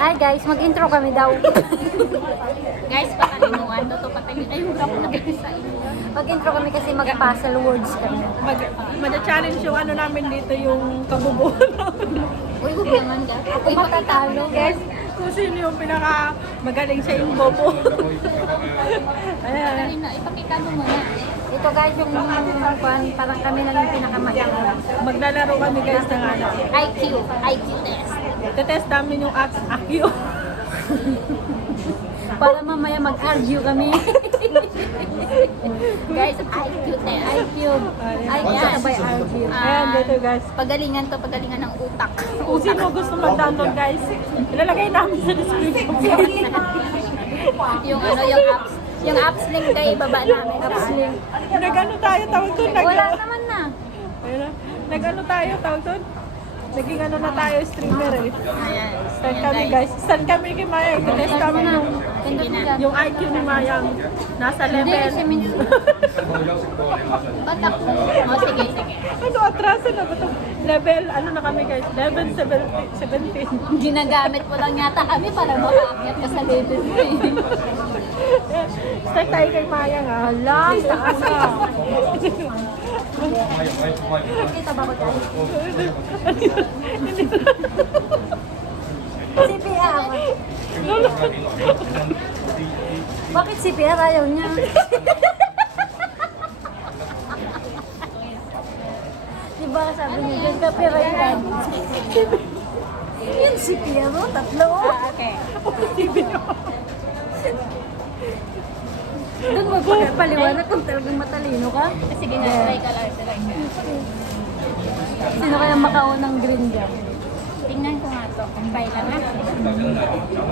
Ay guys, mag-intro kami daw. Guys, patalinuan. Totoo patalinuan. Ayun, drop na guys sa inyo. Mag-intro kami kasi mag-puzzle words kami. Mag-challenge yung ano namin dito, yung kabubuhan. Uy, huwag naman ka. Uy, matatalo guys. Kung sino yung pinaka magaling sa yung bobo. Ayan. Patalina, ipakita mo muna. Ito guys, yung parang kami lang yung pinakamagaling. Maglalaro kami guys ng ano. IQ test. Tetest namin yung IQ. Para mamaya mag-argue kami. Guys, IQ test. IQ. IQ sabay argue. Ayan, dito guys. Pagalingan to, pagalingan ng utak. Kung sino gusto mag-download guys, ilalagay namin sa description. yung ano, yung apps link kayo, ibaba namin. Apps link. Nag-ano tayo, tawag doon. Wala naman na. Nag-ano tayo, tawag doon. Naging ano na tayo, streamer eh. Ayan. Stand kami guys. Stand kami kay Maya. Test namin Pindot mo dyan. yung IQ ni Mayang. Nasa Hindi level. kasi minsan. Ba't ako? O, sige. Ano, atraso na ba ito? Level, ano na kami guys? Level 17. Ginagamit mo lang yata kami para makaakyat ka sa level mo eh. Start tayo kay Mayang ah. Lang, taas ka. Kita ba ko tayo? CPR. Bakit CPR ayaw niya? Diba sabi niya, dyan ka pirayan. Yung CPR, oh, tatlo. Okay. Doon magpapaliwanag kung talagang matalino ka. Sige na, try ka lang. Sino kaya makaunang green dyan? Tingnan ko nga to. Try lang ha.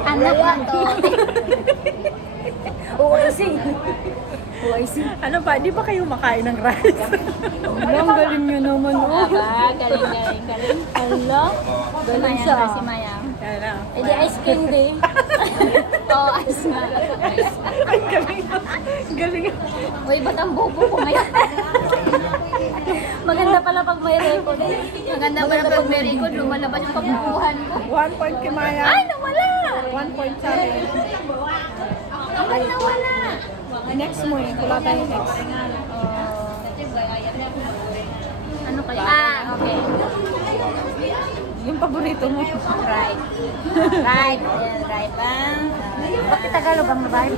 Ano ba to? OIC. OIC. Ano ba? Di ba kayo makain ng rice? Ang galing nyo naman, oh. Aba, galing. Ala, galing Mayang siya. na si Mayang. Yan na. Eh di ice cream day. Oo, ayos nga. Ay, galing. Galing. Uy, ba't ang bobo ko ngayon? Maganda pala pag may record. Maganda ba na pag may record, lumalabas yung pagbubuhan ko. 1 point kay Maya. Ay, nawala! 1 point sa amin. Ay, nawala! Next mo eh. Wala tayong next. Ano kaya? Ah, okay. Yung paborito mo. Right. Right. Ayan, right ba? Bakit Tagalog ang babae?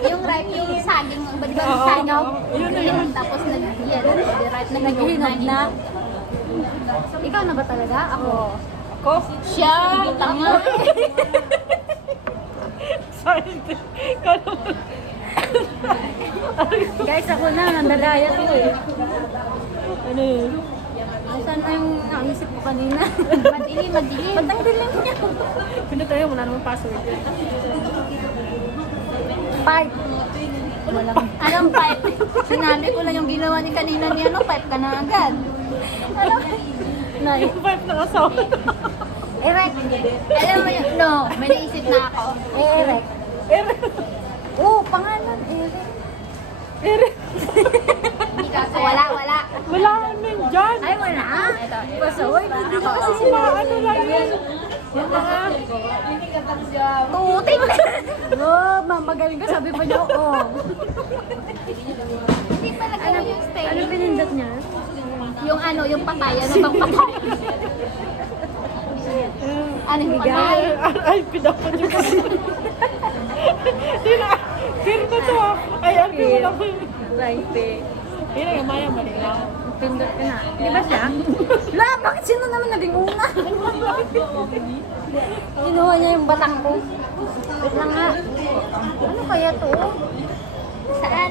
Yung right, yung saging, ba di ba Oo, saging? oo. Yun na yun. Tapos nag-yellow, right, Naghihinog na. Ikaw na ba talaga? Ako. Ako? Siya, tanga. Sorry. Kala mo. Guys, ako na. Nandadaya ko eh. Ano yun? Saan na yung naisip ko kanina? Madilim. Ba't ang dilim niya? Pinatayo, wala namang password. Pipe. Walang. Anong pipe? Sinabi ko lang yung ginawa ni kanina ni ano, pipe ka na agad. Ano? Na, Yung vibe ng asawa. erect. Alam mo yun, no, may naisip na ako. Erect. Oh, pangalan. Erect. Hindi ka, wala. Wala naman dyan. Ay, wala. Ito. Pasaway. Hindi ko kasi Kasi mga ano lang yun. Yung mga Tutik! oh, magaling ka. Sabi pa niya, oh. Hindi pala ganun yung Ano style. pinindot niya? Yung ano, yung patay, ano bang patay? Ano yung patay? Ay, pinapat yung kasi. Pero na to ah. Ay, alpi mo lang. Right, eh. Hindi na, Maya, mali lang. Pindot ka na. Di ba siya? La, bakit sino naman naging una? Kinuha niya yung batang ko. Wait lang nga. Ano kaya to? Saan?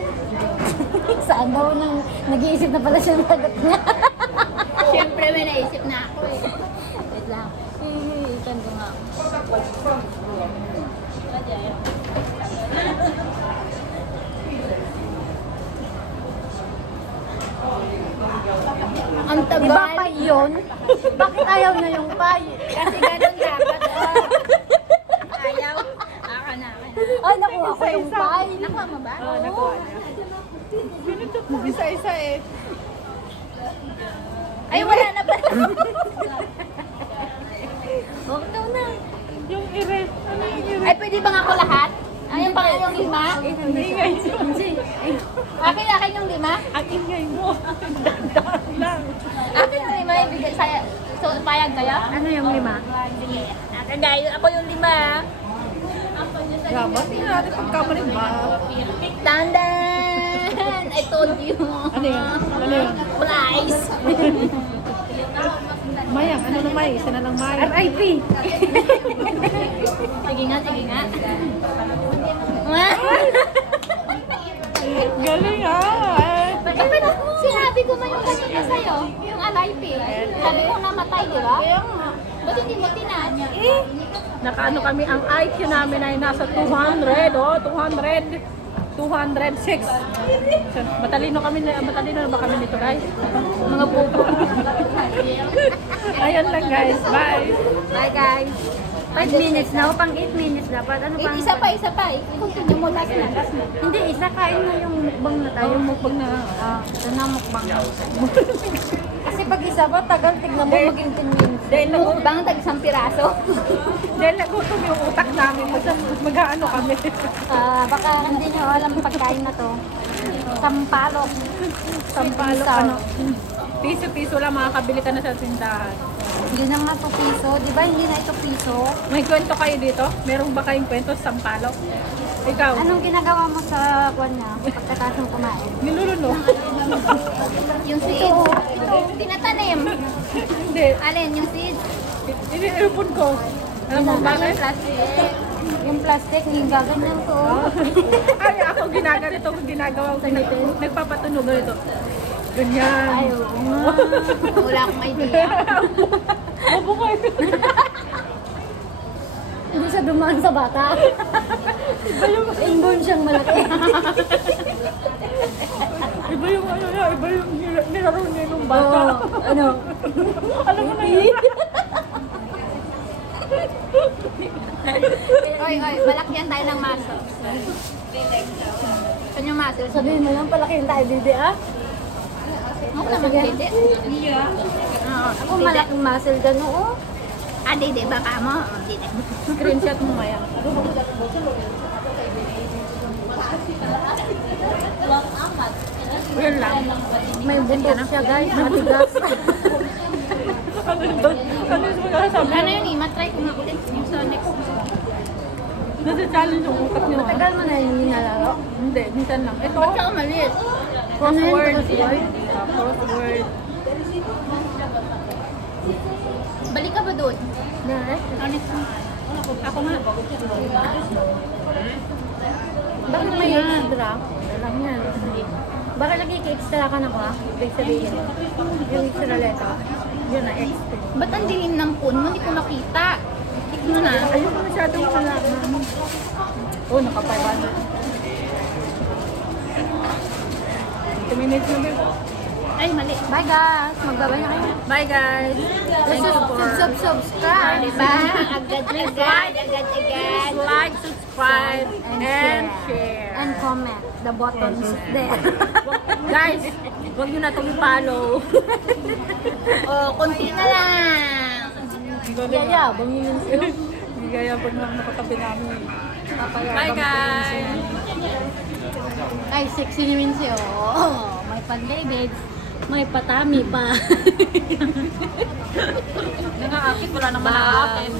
Saan daw nang nag-iisip na pala siya ng sagot niya? Siyempre may naisip na ako eh. Wait lang. Itan ko nga. Ang Iba tagal. pa yun? Bakit ayaw na yung pay? Kasi ganun dapat. Ayaw. Aka na. Ay, nakuha ko yung pay. Nakuha mo ba? Oo, nakuha niya. Pinutok mo isa-isa eh. Ay, wala na ba? Okay Ikaw na. Yung ire. Ano yung ire? Ay, pwede ba nga ako lahat? Ayun pa yung 5? Ingay mo. Akin yung 5? Ang ingay mo. Dandan lang. Akin yung 5 ibigay sa'yo. So, payag kayo? Ano yung 5? Sige. Akin dahil ako yung 5. Dapat tingnan natin pagkamaling ba? Tandan! I told you. Ano yun? Ano yun? Price. Mayang, ano na May? Isa na lang May. RIP! Sige nga, sige nga. Galing ah! Bakit sinabi ko man yung kanina sa'yo? Yung alive eh. Sabi mo namatay, di ba? Ba't hindi mo tinaan? Nakaano kami, ang IQ namin ay nasa 200, oh, 200. 206. So, matalino na ba kami nito guys? Mga bobo. Ayun lang guys, bye! Bye guys! 5 minutes na, pang 8 minutes dapat. Ano pang... Isa pa. Continue mo last na. Hindi, isa kain na yung mukbang na tayo. Yung mukbang na, Ito na mukbang. Kasi pag isa ba, tagal, tignan mo maging 10 minutes. dahil Mukbang tag isang piraso. nagutom yung utak namin, mag-ano kami. Baka hindi nyo alam pagkain na to. Sampalok. Sampalo, ano, piso-piso lang makakabili ka na sa tindahan. Hindi na nga to piso. Di ba hindi na ito piso? May kwento kayo dito? Meron ba kayong kwento sa Sampalo? Ikaw? Anong ginagawa mo sa kwan niya pagkatapos mo kumain? Niluluno? Yung seeds. Tinatanim. Hindi. Alin, yung seeds. Iniipon ko. Alam mo bakit? Yung plastic, yung gaganyan ko. Ay, ako ginagawa ko ganito. Nagpapatunog ganito. Ganyan. Ay, oo nga. Wala akong idea. Bobo ka ito. Hindi siya dumaan sa bata. Inborn siyang malaki. Iba yung ano niya, iba yung nilaro niya nung bata. Ano? Alam mo na yun. Oy, malakyan tayo ng muscles. Saan yung muscles? Sabihin mo lang, palakihin tayo, Didi, ah. Ako naman, Dede. Ako malaking muscle dyan, oo. Ah, Dede, baka mo. Dede. Screenshot mo maya. Yun lang. May bundok siya, guys. Matigas. Ano yun? Ano yung magkakasabi? Ano yun, Matry ko nga ulit. Yung sa next. Nasa-challenge yung utak niyo. Matagal mo na yung nilalaro. Hindi, minsan lang. Ito, Ba't ka umalis? crossword. Crossword? Crossword. Balik ka ba doon? Yes. Next mo. Ako nga. Bakit may extra? Alam yan. Bakit lagi ka-extra ka na ba? Ibig sabihin. Yung extra letter. Yun na, extra. Ba't ang dilim ng phone mo? Hindi ko nakita. Tignan na. Ayoko masyadong malaman. Oh, naka-500. 2 minutes na ba? Ay, mali. Bye guys! Magbabay na kayo. Bye guys! Thank you for... Subscribe! Diba? Agad-agad. Like, subscribe, and share. And comment. The button is there. Guys, huwag nyo na itong i-follow. Oh, konti na lang. Yayabang yun sa'yo. Gaya pag nakatabi namin. Bye guys! Ay, sexy ni Mincy, oh. May pan-baby. May patami pa. Nangakakit, wala naman nakakakit.